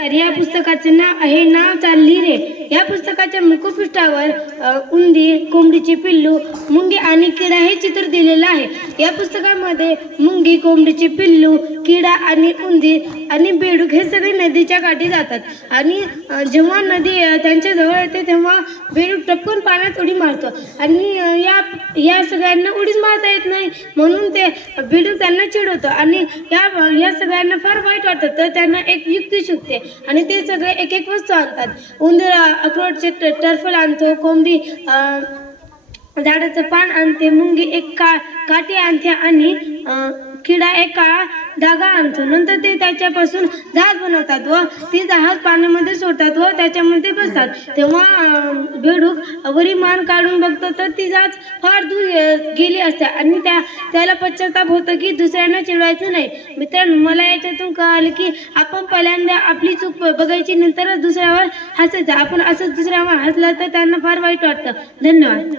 तर या पुस्तकाचे नाव आहे नाव चालली रे. या पुस्तकाच्या मुखपृष्ठावर उंदीर कोंबडीचे पिल्लू मुंगी आणि किडा हे चित्र दिलेलं आहे. या पुस्तकामध्ये मुंगी कोंबडीचे पिल्लू किडा आणि उंदीर आणि बेडूक हे सगळे नदीच्या काठी जातात. आणि जेव्हा नदी त्यांच्या जवळ येते तेव्हा बेडूक टपकून पाण्यात उडी मारतो. आणि या या सगळ्यांना उडीच मारता येत नाही. म्हणून ते बेडूक त्यांना चिडवतो. आणि या या सगळ्यांना फार वाईट वाटतं. तर त्यांना एक युक्ती शिकते आणि ते सगळे एक एक वस्तू आणतात. उंदीर अक्रोडचे ट- टर्फल आणतो कोंबडी अ, झाडाचं पान आणते मुंगी एक का काठी आणते आणि किडा एक काळा धागा आणतो. नंतर ते त्याच्यापासून जहाज बनवतात व ती जहाज पाण्यामध्ये सोडतात व त्याच्यामध्ये बसतात. तेव्हा भेडूक बेडूक वरी मान काढून बघतो तर ती जहाज फार दूर गेली असते आणि त्या त्याला पश्चाताप होतो की दुसऱ्यांना चिडवायचं नाही. मित्रांनो मला याच्यातून कळालं की आपण पहिल्यांदा आपली चूक बघायची नंतरच दुसऱ्यावर हसायचं. आपण असंच दुसऱ्यावर हसलं तर त्यांना फार वाईट वाटतं. धन्यवाद.